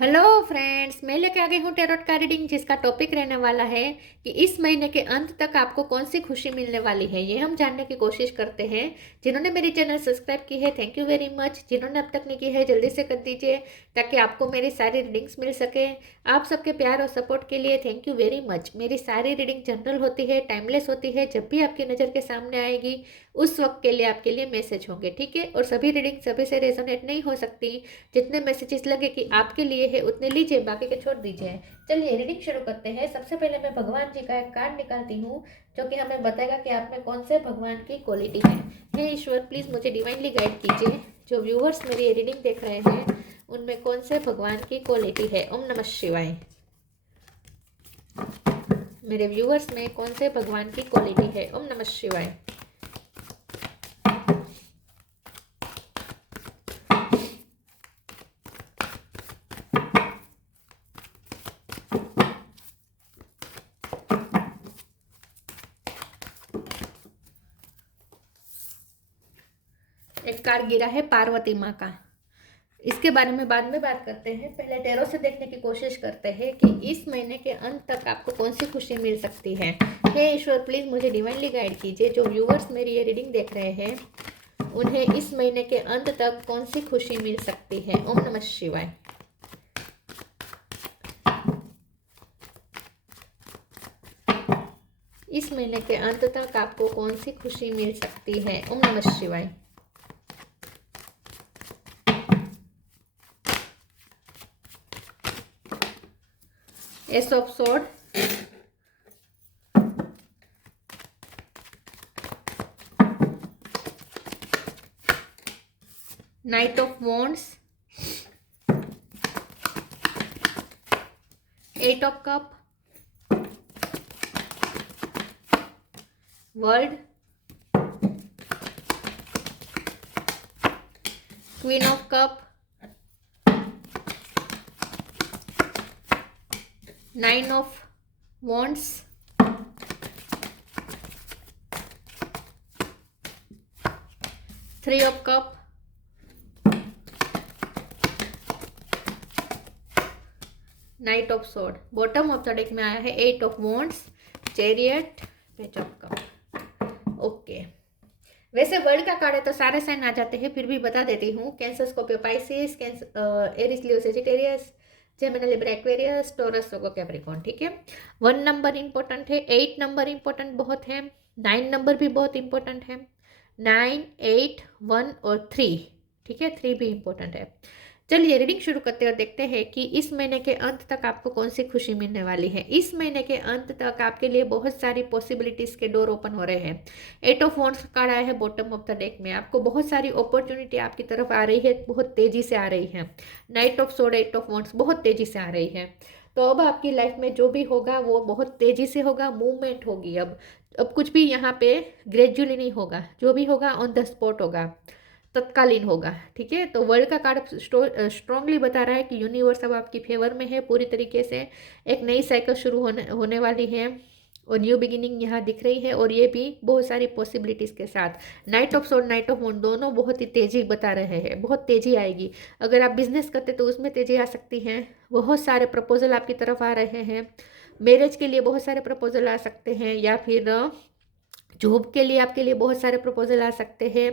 Hello friends, मैं लेके आ गई हूँ टैरोट का रीडिंग, जिसका टॉपिक रहने वाला है कि इस महीने के अंत तक आपको कौन सी खुशी मिलने वाली है। ये हम जानने की कोशिश करते हैं। जिन्होंने मेरी चैनल सब्सक्राइब की है, थैंक यू वेरी मच। जिन्होंने अब तक नहीं की है, जल्दी से कर दीजिए ताकि आपको मेरी सारी रीडिंग्स मिल सके। आप सबके प्यार और सपोर्ट के लिए थैंक यू वेरी मच। मेरी सारी रीडिंग जनरल होती है, टाइमलेस होती है। जब भी आपकी नज़र के सामने आएगी उस वक्त के लिए आपके लिए मैसेज होंगे, ठीक है। और सभी रीडिंग सभी से रेजोनेट नहीं हो सकती। जितने मैसेजेस लगे कि आपके लिए है उतने लीजिए, बाकी के छोड़ दीजिए। चलिए रीडिंग शुरू करते हैं। सबसे पहले मैं भगवान जी का एक कार्ड निकालती हूँ जो कि हमें बताएगा कि आप में कौन से भगवान की क्वालिटी है। हे ईश्वर, प्लीज मुझे डिवाइनली गाइड कीजिए। जो व्यूवर्स मेरी रीडिंग देख रहे हैं उनमें कौन से भगवान की क्वालिटी है। ओम नमः शिवाय। मेरे व्यूवर्स में कौन से भगवान की क्वालिटी है। ओम नमः शिवाय। एक कार्ड गिरा है पार्वती माँ का। इसके बारे में बाद में बात करते हैं। पहले टैरो से देखने की कोशिश करते हैं कि इस महीने के अंत तक आपको कौन सी खुशी मिल सकती है। हे ईश्वर, प्लीज मुझे डिवाइनली गाइड कीजिए। जो व्यूअर्स मेरी ये रीडिंग देख रहे हैं उन्हें इस महीने के अंत तक कौन सी खुशी मिल सकती है। ओम नमः शिवाय। इस महीने के अंत तक आपको कौन सी खुशी मिल सकती है। ओम नमः शिवाय। Ace of sword, knight of wands, eight of cup, world, queen of cup, nine of wands, three of cup, knight of sword. Bottom of the deck में आया है eight of wands, chariot, page of cup. Okay, वैसे world का card है तो सारे sign आ जाते हैं, फिर भी बता देती हूँ। Cancer, Scorpio, Pisces, Aries, Leo, Sagittarius, Gemini, Libra, Aquarius, Taurus, Virgo, Capricorn, ठीक है। 1 नंबर इंपॉर्टेंट है, 8 नंबर इंपॉर्टेंट बहुत है, 9 नंबर भी बहुत इंपॉर्टेंट है। 9, 8, 1 और 3, ठीक है। 3 भी इंपॉर्टेंट है। चलिए रीडिंग शुरू करते हैं और देखते हैं कि इस महीने के अंत तक आपको कौन सी खुशी मिलने वाली है। इस महीने के अंत तक आपके लिए बहुत सारी पॉसिबिलिटीज के डोर ओपन हो रहे हैं। एट ऑफ वॉन्ड्स कार्ड आया है बॉटम ऑफ द डेक में। आपको बहुत सारी अपॉर्चुनिटी आपकी तरफ आ रही है, बहुत तेजी से आ रही है। नाइट ऑफ सोड, एट ऑफ वॉन्ड्स बहुत तेजी से आ रही है। तो अब आपकी लाइफ में जो भी होगा वो बहुत तेजी से होगा, मूवमेंट होगी। अब कुछ भी यहाँ पे ग्रेजुअली नहीं होगा, जो भी होगा ऑन द स्पॉट होगा, तत्कालीन होगा, ठीक है। तो वर्ल्ड का कार्ड स्ट्रांगली बता रहा है कि यूनिवर्स अब आपकी फेवर में है पूरी तरीके से। एक नई साइकिल शुरू होने वाली है और न्यू बिगिनिंग यहाँ दिख रही है, और ये भी बहुत सारी पॉसिबिलिटीज़ के साथ। नाइट ऑफ सोड, नाइट ऑफ मून दोनों बहुत ही तेज़ी बता रहे हैं, बहुत तेज़ी आएगी। अगर आप बिजनेस करते तो उसमें तेज़ी आ सकती है। बहुत सारे प्रपोजल आपकी तरफ आ रहे हैं। मैरिज के लिए बहुत सारे प्रपोजल आ सकते हैं, या फिर जॉब के लिए आपके लिए बहुत सारे प्रपोजल आ सकते हैं।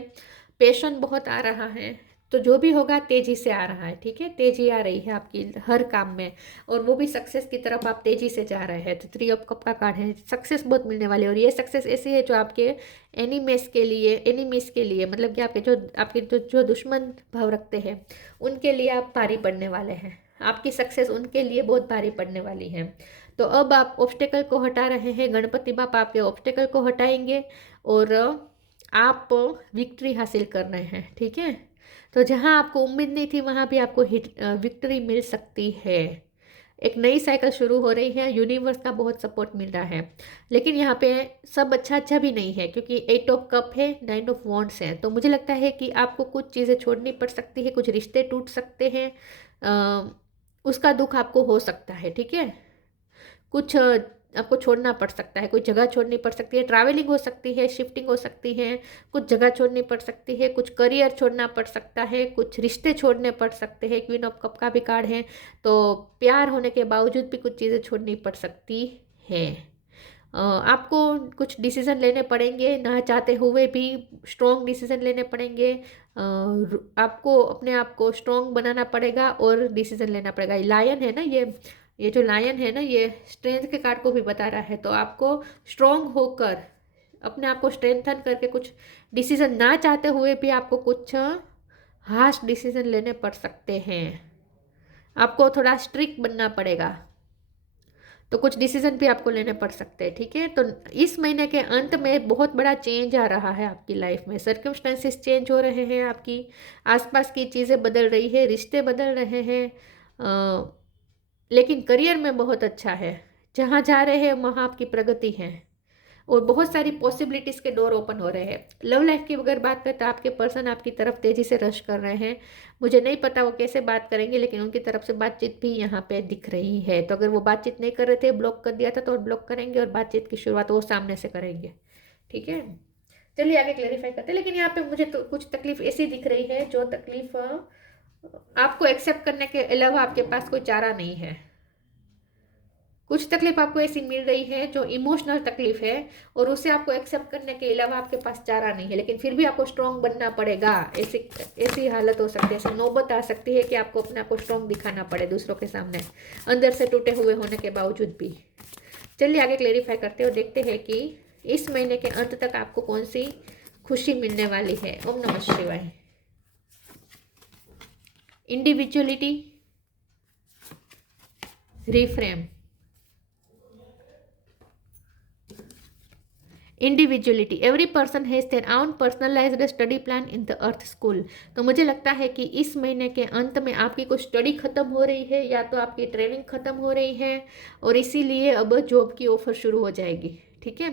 पैशन बहुत आ रहा है। तो जो भी होगा तेजी से आ रहा है, ठीक है। तेजी आ रही है आपकी हर काम में, और वो भी सक्सेस की तरफ आप तेजी से जा रहे हैं। तो 3 ऑफ कप का कार्ड है, सक्सेस बहुत मिलने वाली है। और ये सक्सेस ऐसी है जो आपके एनिमीज के लिए, मतलब कि आपके जो दुश्मन भाव रखते हैं उनके लिए आप भारी पड़ने वाले हैं। आपकी सक्सेस उनके लिए बहुत भारी पड़ने वाली है। तो अब आप ऑब्स्टेकल को हटा रहे हैं, गणपति बापा आपके ऑब्स्टेकल को हटाएंगे और आप विक्ट्री हासिल कर रहे हैं, ठीक है। तो जहां आपको उम्मीद नहीं थी वहां भी आपको विक्ट्री मिल सकती है। एक नई साइकिल शुरू हो रही है, यूनिवर्स का बहुत सपोर्ट मिल रहा है। लेकिन यहाँ पे सब अच्छा अच्छा भी नहीं है, क्योंकि 8 ऑफ कप है, 9 ऑफ वॉन्ड्स है। तो मुझे लगता है कि आपको कुछ चीज़ें छोड़नी पड़ सकती है, कुछ रिश्ते टूट सकते हैं। उसका दुख आपको हो सकता है, ठीक है। कुछ आपको छोड़ना पड़ सकता है, कोई जगह छोड़नी पड़ सकती है, ट्रैवलिंग हो सकती है, शिफ्टिंग हो सकती है, कुछ जगह छोड़नी पड़ सकती है, कुछ करियर छोड़ना पड़ सकता है, कुछ रिश्ते छोड़ने पड़ सकते हैं। क्वीन ऑफ कप का भी कार्ड है, तो प्यार होने के बावजूद भी कुछ चीज़ें छोड़नी पड़ सकती है। आपको कुछ डिसीज़न लेने पड़ेंगे, ना चाहते हुए भी स्ट्रॉन्ग डिसीज़न लेने पड़ेंगे। आपको अपने आप को स्ट्रॉन्ग बनाना पड़ेगा और डिसीज़न लेना पड़ेगा। लायन है ना, ये जो लायन है ना, ये स्ट्रेंथ के कार्ड को भी बता रहा है। तो आपको स्ट्रॉन्ग होकर अपने आप को स्ट्रेंथन करके कुछ डिसीज़न, ना चाहते हुए भी आपको कुछ हार्श डिसीज़न लेने पड़ सकते हैं। आपको थोड़ा स्ट्रिक्ट बनना पड़ेगा, तो कुछ डिसीजन भी आपको लेने पड़ सकते हैं। ठीक है, तो इस महीने के अंत में बहुत बड़ा चेंज आ रहा है आपकी लाइफ में। सर्कमस्टेंसेस चेंज हो रहे हैं, आपकी आसपास की चीज़ें बदल रही है, रिश्ते बदल रहे हैं, लेकिन करियर में बहुत अच्छा है। जहाँ जा रहे हैं वहाँ आपकी प्रगति है और बहुत सारी पॉसिबिलिटीज़ के डोर ओपन हो रहे हैं। लव लाइफ की अगर बात करें तो आपके पर्सन आपकी तरफ तेज़ी से रश कर रहे हैं। मुझे नहीं पता वो कैसे बात करेंगे, लेकिन उनकी तरफ से बातचीत भी यहाँ पे दिख रही है। तो अगर वो बातचीत नहीं कर रहे थे, ब्लॉक कर दिया था, तो ब्लॉक करेंगे और बातचीत की शुरुआत वो सामने से करेंगे। ठीक है, चलिए आगे क्लेरिफाई करते हैं। लेकिन यहाँ पे मुझे तो कुछ तकलीफ ऐसी दिख रही है, जो तकलीफ आपको एक्सेप्ट करने के अलावा आपके पास कोई चारा नहीं है। कुछ तकलीफ आपको ऐसी मिल रही है जो इमोशनल तकलीफ है, और उसे आपको एक्सेप्ट करने के अलावा आपके पास चारा नहीं है, लेकिन फिर भी आपको स्ट्रॉन्ग बनना पड़ेगा। ऐसी ऐसी हालत हो सकती है, ऐसी नौबत आ सकती है कि आपको अपने आप को स्ट्रॉन्ग दिखाना पड़े दूसरों के सामने, अंदर से टूटे हुए होने के बावजूद भी। चलिए आगे क्लेरिफाई करते हैं और देखते हैं कि इस महीने के अंत तक आपको कौन सी खुशी मिलने वाली है। ओम नमः शिवाय। Individuality, reframe, individuality. Every person has their own personalised study plan in the earth school. तो मुझे लगता है कि इस महीने के अंत में आपकी कुछ स्टडी खत्म हो रही है, या तो आपकी ट्रेनिंग खत्म हो रही है, और इसीलिए अब जॉब की ऑफर शुरू हो जाएगी। ठीक है,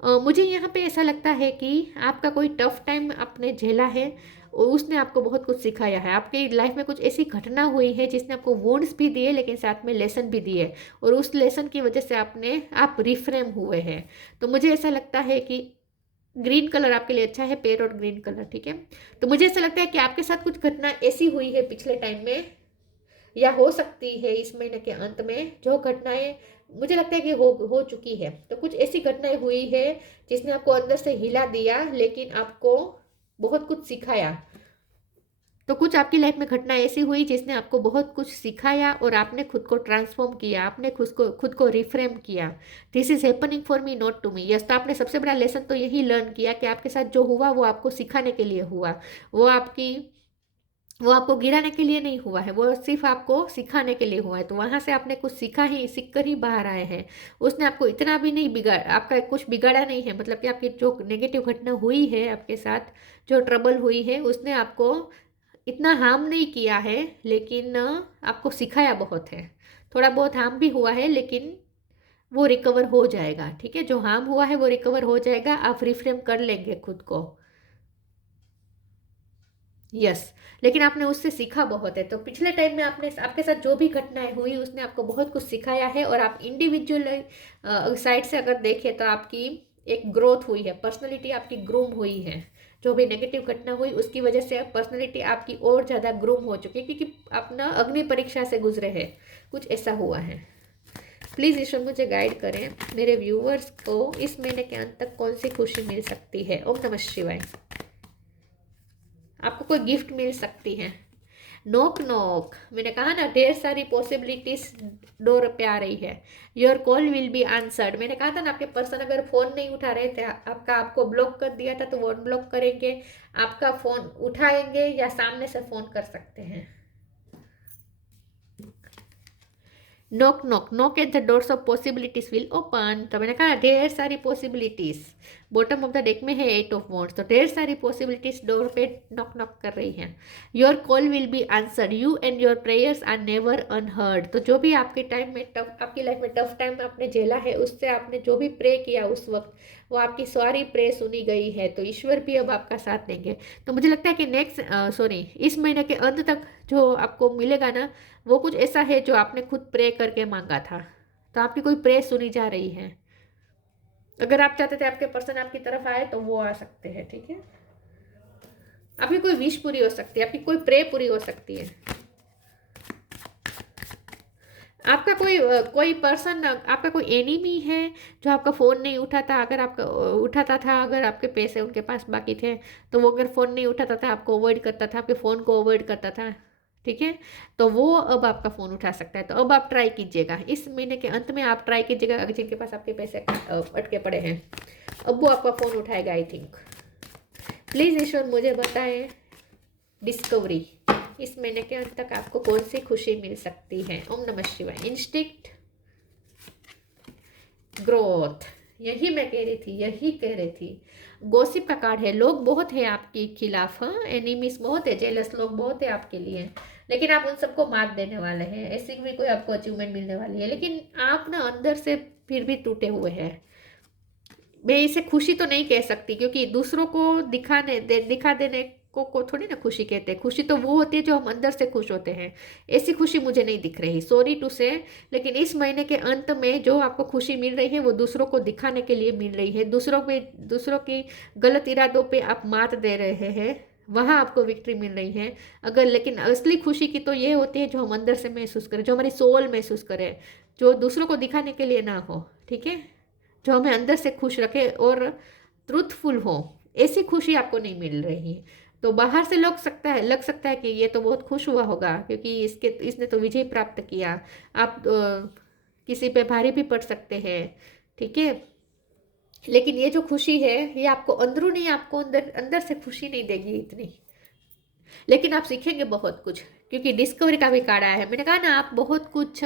मुझे यहाँ पे ऐसा लगता है कि आपका कोई टफ टाइम आपने झेला है और उसने आपको बहुत कुछ सिखाया है। आपकी लाइफ में कुछ ऐसी घटना हुई है जिसने आपको वुंड्स भी दिए, लेकिन साथ में लेसन भी दिए, और उस लेसन की वजह से आप रिफ्रेम हुए हैं। तो मुझे ऐसा लगता है कि ग्रीन कलर आपके लिए अच्छा है, पेड़ और ग्रीन कलर। ठीक है, तो मुझे ऐसा लगता है कि आपके साथ कुछ घटना ऐसी हुई है पिछले टाइम में, या हो सकती है इस महीने के अंत में, जो घटनाएं मुझे लगता है कि हो चुकी है। तो कुछ ऐसी घटनाएं हुई है जिसने आपको अंदर से हिला दिया, लेकिन आपको बहुत कुछ सिखाया। तो कुछ आपकी लाइफ में घटना ऐसी हुई जिसने आपको बहुत कुछ सिखाया, और आपने खुद को ट्रांसफॉर्म किया, आपने खुद को रिफ्रेम किया। This is happening for me not to me. Yes, तो आपने सबसे बड़ा लेसन तो यही लर्न किया कि आपके साथ जो हुआ वो आपको सिखाने के लिए हुआ। वो आपको गिराने के लिए नहीं हुआ है, वो सिर्फ आपको सिखाने के लिए हुआ है। तो वहाँ से आपने कुछ सीख कर ही बाहर आए हैं। उसने आपको इतना भी नहीं आपका कुछ बिगाड़ा नहीं है। मतलब कि आपकी जो नेगेटिव घटना हुई है आपके साथ, जो ट्रबल हुई है, उसने आपको इतना हार्म नहीं किया है, लेकिन आपको सिखाया बहुत है। थोड़ा बहुत हार्म भी हुआ है, लेकिन वो रिकवर हो जाएगा। ठीक है, जो हार्म हुआ है वो रिकवर हो जाएगा, आप रिफ्रेम कर लेंगे खुद को। यस, लेकिन आपने उससे सीखा बहुत है। तो पिछले टाइम में आपके साथ जो भी घटनाएं हुई उसने आपको बहुत कुछ सिखाया है, और आप इंडिविजुअल साइड से अगर देखें तो आपकी एक ग्रोथ हुई है, पर्सनैलिटी आपकी ग्रूम हुई है। जो भी नेगेटिव घटना हुई उसकी वजह से पर्सनैलिटी आपकी और ज़्यादा ग्रूम हो चुकी है, क्योंकि आप ना अग्नि परीक्षा से गुजरे हैं, कुछ ऐसा हुआ है। प्लीज़ ईश्वर मुझे गाइड करें, मेरे व्यूवर्स को इस महीने के अंत तक कौन सी खुशी मिल सकती है। ओम नमः शिवाय। आपको कोई गिफ्ट मिल सकती है। नोक नोक, मैंने कहा ना ढेर सारी पॉसिबिलिटीज डोर पे आ रही है। Your call will be answered, मैंने कहा था ना आपके पर्सन अगर फ़ोन नहीं उठा रहे थे, आपको ब्लॉक कर दिया था, तो वो अनब्लॉक करेंगे, आपका फ़ोन उठाएंगे, या सामने से फ़ोन कर सकते हैं। Knock knock knock at the doors of possibilities will open. तो मैंने कहा ढेर सारी possibilities. Bottom of the deck में है 8 ऑफ वॉन्ड्स, तो ढेर सारी पॉसिबिलिटीज डोर पे नॉक नॉक कर रही हैं। Your call will be answered, you and your prayers are never unheard. तो जो भी आपके टाइम में आपकी लाइफ में टफ टाइम आपने झेला है, उससे आपने जो भी प्रे किया उस वक्त, वो आपकी सारी प्रे सुनी गई है। तो ईश्वर भी अब आपका साथ देंगे। तो मुझे लगता है कि इस महीने के अंत तक जो आपको मिलेगा ना, वो कुछ ऐसा है जो आपने खुद प्रे करके मांगा था। तो आपकी कोई प्रे सुनी जा रही है। अगर आप चाहते थे आपके पर्सन आपकी तरफ आए तो वो आ सकते हैं, ठीक है। आपकी कोई विश पूरी हो सकती है, आपकी कोई प्रे पूरी हो सकती है। आपका कोई पर्सन, आपका कोई एनिमी है जो आपका फ़ोन नहीं उठाता, अगर आपका उठाता था, अगर आपके पैसे उनके पास बाकी थे तो वो अगर फ़ोन नहीं उठाता था, आपको अवॉइड करता था, आपके फ़ोन को अवॉइड करता था, ठीक है, तो वो अब आपका फ़ोन उठा सकता है। तो अब आप ट्राई कीजिएगा, इस महीने के अंत में आप ट्राई कीजिएगा, जिनके पास आपके पैसे अटके पड़े हैं, अब वो आपका फ़ोन उठाएगा आई थिंक। प्लीज़ ईश्वर मुझे बताएं डिस्कवरी, इस महीने के अंत तक आपको कौन सी खुशी मिल सकती है। ओम नमः शिवाय। इंस्टिंक्ट, ग्रोथ, यही मैं कह रही थी, यही कह रही थी। गॉसिप का कार्ड है, लोग बहुत है आपके खिलाफ, हाँ, एनिमीज बहुत है, जेलस लोग बहुत है आपके लिए, लेकिन आप उन सबको मात देने वाले हैं। ऐसी भी कोई आपको अचीवमेंट मिलने वाली है, लेकिन आप ना अंदर से फिर भी टूटे हुए हैं। मैं इसे खुशी तो नहीं कह सकती, क्योंकि दूसरों को दिखा देने को थोड़ी ना खुशी कहते हैं। खुशी तो वो होती है जो हम अंदर से खुश होते हैं। ऐसी खुशी मुझे नहीं दिख रही, सॉरी टू से। लेकिन इस महीने के अंत में जो आपको खुशी मिल रही है वो दूसरों को दिखाने के लिए मिल रही है। दूसरों की गलत इरादों पे आप मात दे रहे हैं, वहाँ आपको विक्ट्री मिल रही है। अगर लेकिन असली खुशी की तो ये होती है जो हम अंदर से महसूस करें, जो हमारी सोल महसूस करें, जो दूसरों को दिखाने के लिए ना हो, ठीक है, जो हमें अंदर से खुश रखे और ट्रूथफुल हो। ऐसी खुशी आपको नहीं मिल रही। तो बाहर से लग सकता है कि ये तो बहुत खुश हुआ होगा क्योंकि इसने तो विजय प्राप्त किया। आप किसी पे भारी भी पड़ सकते हैं, ठीक है, लेकिन ये जो खुशी है ये आपको अंदरूनी, आपको अंदर अंदर से खुशी नहीं देगी इतनी। लेकिन आप सीखेंगे बहुत कुछ, क्योंकि डिस्कवरी का भी कार्ड आया है। मैंने कहा ना, आप बहुत कुछ,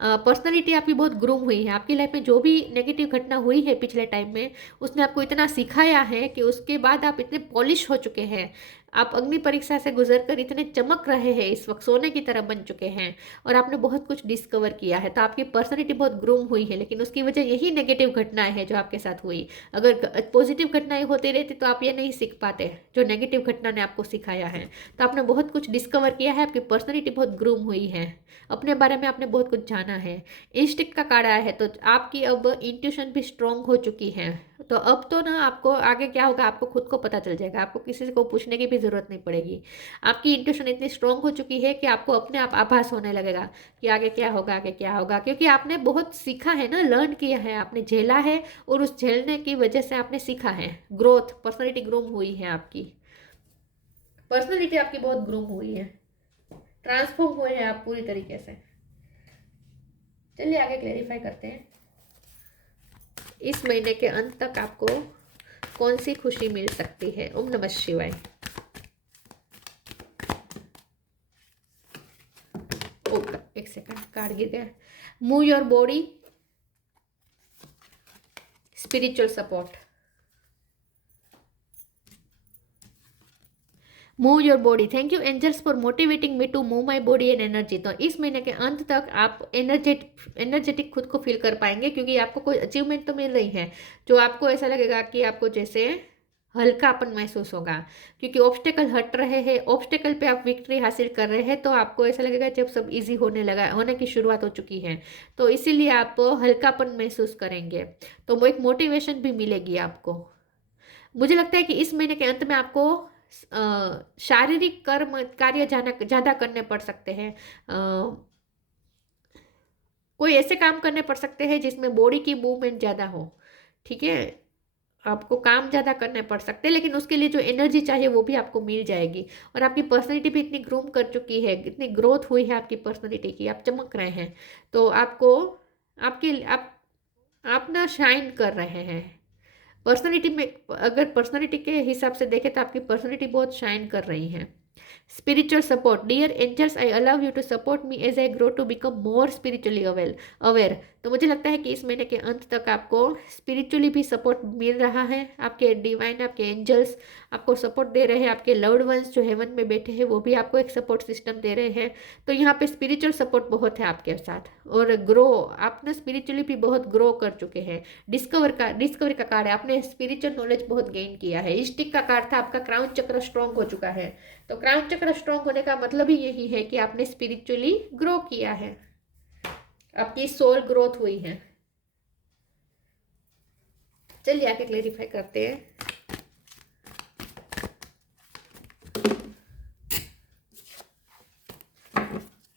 पर्सनालिटी आपकी बहुत ग्रूम हुई है। आपकी लाइफ में जो भी नेगेटिव घटना हुई है पिछले टाइम में, उसने आपको इतना सिखाया है कि उसके बाद आप इतने पॉलिश हो चुके हैं। आप अग्नि परीक्षा से गुजर कर इतने चमक रहे हैं, इस वक्त सोने की तरह बन चुके हैं, और आपने बहुत कुछ डिस्कवर किया है। तो आपकी पर्सनालिटी बहुत ग्रूम हुई है, लेकिन उसकी वजह यही नेगेटिव घटनाएं हैं जो आपके साथ हुई। अगर पॉजिटिव घटनाएं होती रहती तो आप ये नहीं सीख पाते जो नेगेटिव घटना ने आपको सिखाया है। तो आपने बहुत कुछ डिस्कवर किया है, आपकी पर्सनालिटी बहुत ग्रूम हुई है, अपने बारे में आपने बहुत कुछ जाना है। इंस्टिंक्ट का कार्ड आया है, तो आपकी अब इंट्यूशन भी स्ट्रांग हो चुकी है। तो अब तो ना आपको आगे क्या होगा आपको खुद को पता चल जाएगा, आपको किसी को पूछने की भी जरूरत नहीं पड़ेगी। आपकी इंट्यूशन इतनी स्ट्रांग हो चुकी है कि आपको अपने आप आभास होने लगेगा कि आगे क्या होगा, आगे क्या होगा, क्योंकि आपने बहुत सीखा है ना, लर्न किया है, आपने झेला है, और उस झेलने की वजह से आपने सीखा है। ग्रोथ, पर्सनैलिटी ग्रूम हुई है आपकी, पर्सनैलिटी आपकी बहुत ग्रूम हुई है, ट्रांसफॉर्म हुए हैं आप पूरी तरीके से। चलिए आगे क्लेरिफाई करते हैं, इस महीने के अंत तक आपको कौन सी खुशी मिल सकती है। ओम नमः शिवाय। ओके, एक सेकंड, कार्ड गिर गया। Move your body, spiritual support. Move your body, thank you angels for motivating me to move my body and energy. तो इस महीने के अंत तक आप एनर्जेटिक खुद को फील कर पाएंगे, क्योंकि आपको कोई अचीवमेंट तो मिल रही है जो आपको ऐसा लगेगा कि आपको जैसे हल्कापन महसूस होगा, क्योंकि ऑब्स्टेकल हट रहे हैं, ऑब्स्टेकल पे आप विक्ट्री हासिल कर रहे हैं, तो आपको ऐसा लगेगा जब सब इजी होने की शुरुआत हो चुकी है, तो इसीलिए आप हल्कापन महसूस करेंगे। तो वो एक मोटिवेशन भी मिलेगी आपको। मुझे लगता है कि इस महीने के अंत में आपको शारीरिक कार्य ज़्यादा करने पड़ सकते हैं। कोई ऐसे काम करने पड़ सकते हैं जिसमें बॉडी की मूवमेंट ज़्यादा हो, ठीक है, आपको काम ज़्यादा करने पड़ सकते हैं, लेकिन उसके लिए जो एनर्जी चाहिए वो भी आपको मिल जाएगी। और आपकी पर्सनैलिटी भी इतनी ग्रूम कर चुकी है, इतनी ग्रोथ हुई है आपकी पर्सनैलिटी की, आप चमक रहे हैं, तो आपको आप ना शाइन कर रहे हैं। पर्सनैलिटी में, अगर पर्सनैलिटी के हिसाब से देखें तो आपकी पर्सनैलिटी बहुत शाइन कर रही है। Spiritual support, dear angels I allow you to support me as I grow to become more spiritually aware. तो मुझे लगता है कि इस महीने के अंत तक आपको स्पिरिचुअली भी सपोर्ट मिल रहा है। आपके डिवाइन, आपके एंजल्स आपको सपोर्ट दे रहे हैं, आपके लव्ड वंस जो हेवन में बैठे हैं वो भी आपको एक सपोर्ट सिस्टम दे रहे हैं। तो यहाँ पे स्पिरिचुअल सपोर्ट बहुत है आपके साथ, और ग्रो, आप ना स्पिरिचुअली भी बहुत ग्रो कर चुके हैं। डिस्कवरी का कार्ड है, आपने स्पिरिचुअल नॉलेज बहुत गेन किया है। इष्टिक का कार्ड था, आपका क्राउन चक्र स्ट्रॉन्ग हो चुका है। तो क्राउन चक्र स्ट्रॉन्ग होने का मतलब ही यही है कि आपने स्पिरिचुअली ग्रो किया है, आपकी सोल ग्रोथ हुई है। चलिए आगे क्लेरिफाई करते हैं।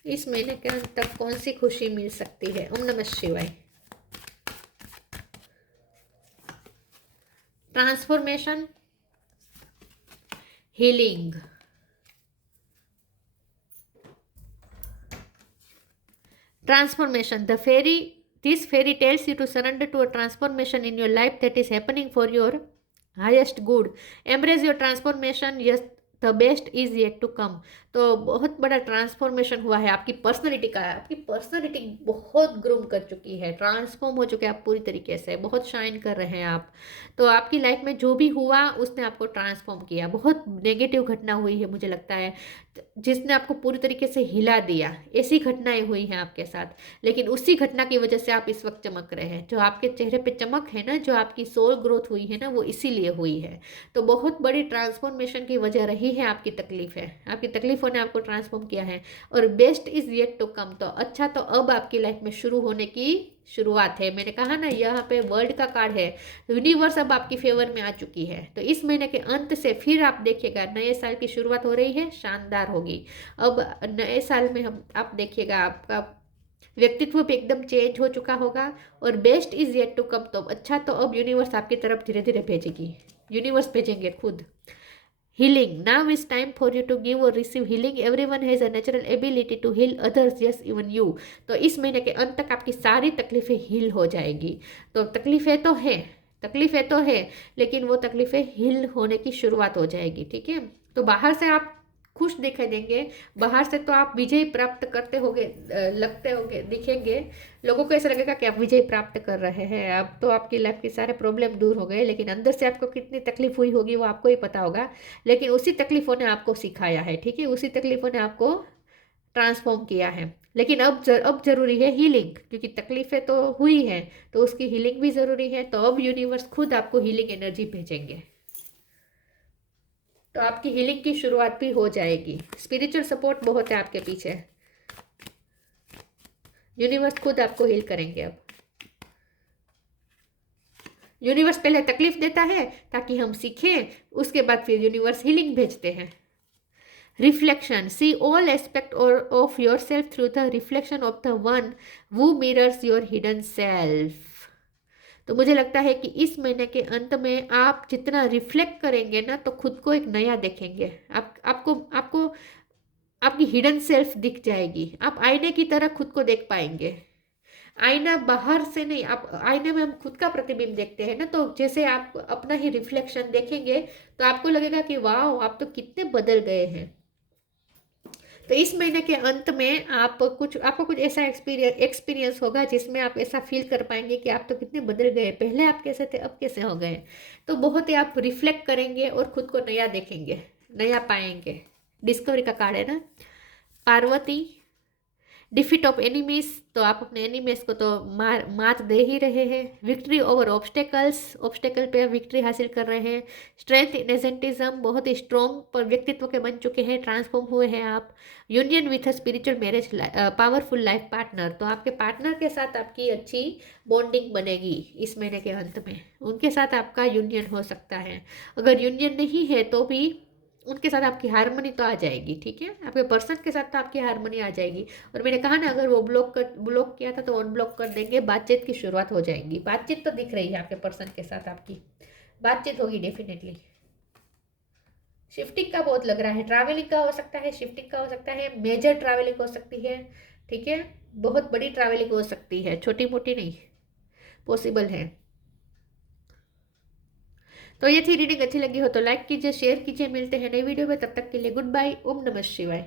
इस महीने के अंत तक कौन सी खुशी मिल सकती है? ओम नमः शिवाय। Transformation, healing, transformation. This fairy tells you to surrender to a transformation in your life that is happening for your highest good. Embrace your transformation. Yes, the best is yet to come. तो बहुत बड़ा transformation हुआ है आपकी personality का। आपकी personality बहुत groom कर चुकी है, ट्रांसफॉर्म हो चुके हैं आप पूरी तरीके से, बहुत शाइन कर रहे हैं आप। तो आपकी लाइफ में जो भी हुआ उसने आपको ट्रांसफॉर्म किया। बहुत नेगेटिव घटना हुई है मुझे लगता है, जिसने आपको पूरी तरीके से हिला दिया। ऐसी घटनाएं हुई हैं आपके साथ, लेकिन उसी घटना की वजह से आप इस वक्त चमक रहे हैं। जो आपके चेहरे पे चमक है ना, जो आपकी सोल ग्रोथ हुई है ना, वो इसीलिए हुई है। तो बहुत बड़ी ट्रांसफॉर्मेशन की वजह रही है आपकी तकलीफ है। आपकी तकलीफों ने आपको ट्रांसफॉर्म किया है और best is yet to come. तो अच्छा तो अब आपकी लाइफ में शुरू होने की शुरुआत है। मैंने कहा ना, यहाँ पे वर्ल्ड का कार्ड है, यूनिवर्स अब आपकी फेवर में आ चुकी है। तो इस महीने के अंत से फिर आप देखिएगा नए साल की शुरुआत हो रही है, शानदार होगी। अब नए साल में हम आप देखिएगा आपका व्यक्तित्व भी एकदम चेंज हो चुका होगा और best is yet to come. तो अच्छा तो अब यूनिवर्स आपकी तरफ धीरे धीरे भेजेगी, यूनिवर्स भेजेंगे खुद। Healing. Now is time for you to give or receive healing. Everyone has a natural ability to heal others. Yes, even you. तो इस महीने के अंत तक आपकी सारी तकलीफें हील हो जाएगी। तो तकलीफें तो है, लेकिन वो तकलीफें हील होने की शुरुआत हो जाएगी। ठीक है, तो बाहर से आप खुश दिखाई देंगे, बाहर से तो आप विजय प्राप्त करते होगे, लगते होगे, दिखेंगे। लोगों को ऐसा लगेगा कि आप विजय प्राप्त कर रहे हैं, अब तो आपकी लाइफ के सारे प्रॉब्लम दूर हो गए। लेकिन अंदर से आपको कितनी तकलीफ हुई होगी वो आपको ही पता होगा। लेकिन उसी तकलीफों ने आपको सिखाया है, ठीक है, उसी तकलीफों ने आपको ट्रांसफॉर्म किया है। लेकिन अब जरूरी है हीलिंग, क्योंकि तकलीफें तो हुई है तो उसकी हीलिंग भी जरूरी है। तो अब यूनिवर्स खुद आपको हीलिंग एनर्जी भेजेंगे, तो आपकी हीलिंग की शुरुआत भी हो जाएगी। स्पिरिचुअल सपोर्ट बहुत है आपके पीछे, यूनिवर्स खुद आपको हील करेंगे। अब यूनिवर्स पहले तकलीफ देता है ताकि हम सीखें, उसके बाद फिर यूनिवर्स हीलिंग भेजते हैं। Reflection, see all aspect of yourself through the reflection of the one who mirrors your hidden self. तो मुझे लगता है कि इस महीने के अंत में आप जितना रिफ्लेक्ट करेंगे ना, तो खुद को एक नया देखेंगे। आपको आपकी हिडन सेल्फ दिख जाएगी। आप आईने की तरह खुद को देख पाएंगे। आईना बाहर से नहीं, आप आईने में हम खुद का प्रतिबिंब देखते हैं ना, तो जैसे आप अपना ही रिफ्लेक्शन देखेंगे तो आपको लगेगा कि वाह, आप तो कितने बदल गए हैं। तो इस महीने के अंत में आपको कुछ ऐसा एक्सपीरियंस होगा जिसमें आप ऐसा फील कर पाएंगे कि आप तो कितने बदल गए, पहले आप कैसे थे अब कैसे हो गए। तो बहुत ही आप रिफ्लेक्ट करेंगे और खुद को नया देखेंगे, नया पाएंगे। डिस्कवरी का कार्ड है ना। पार्वती, डिफीट ऑफ एनिमीज, तो आप अपने एनिमीज को तो मात दे ही रहे हैं। विक्ट्री ओवर ऑब्स्टेकल पे आप विक्ट्री हासिल कर रहे हैं। स्ट्रेंथ इन एजेंटिज्म, बहुत ही स्ट्रॉन्ग पर व्यक्तित्व के बन चुके हैं, ट्रांसफॉर्म हुए हैं आप। Union with a spiritual marriage, powerful life partner, तो आपके पार्टनर के साथ आपकी अच्छी बॉन्डिंग बनेगी इस महीने के अंत में। उनके साथ आपका यूनियन हो सकता है, अगर यूनियन नहीं है तो भी उनके साथ आपकी हारमोनी तो आ जाएगी। ठीक है, आपके पर्सन के साथ तो आपकी हारमोनी आ जाएगी। और मैंने कहा ना, अगर वो ब्लॉक किया था तो अनब्लॉक कर देंगे, बातचीत की शुरुआत हो जाएगी। बातचीत तो दिख रही है आपके पर्सन के साथ, आपकी बातचीत होगी डेफिनेटली। शिफ्टिंग का बहुत लग रहा है, ट्रैवलिंग का हो सकता है, शिफ्टिंग का हो सकता है, मेजर ट्रैवलिंग हो सकती है। ठीक है, बहुत बड़ी ट्रैवलिंग हो सकती है, छोटी मोटी नहीं, पॉसिबल है। तो ये थी रीडिंग, अच्छी लगी हो तो लाइक कीजिए, शेयर कीजिए। मिलते हैं नई वीडियो में, तब तक के लिए गुड बाय। ओम नमः शिवाय।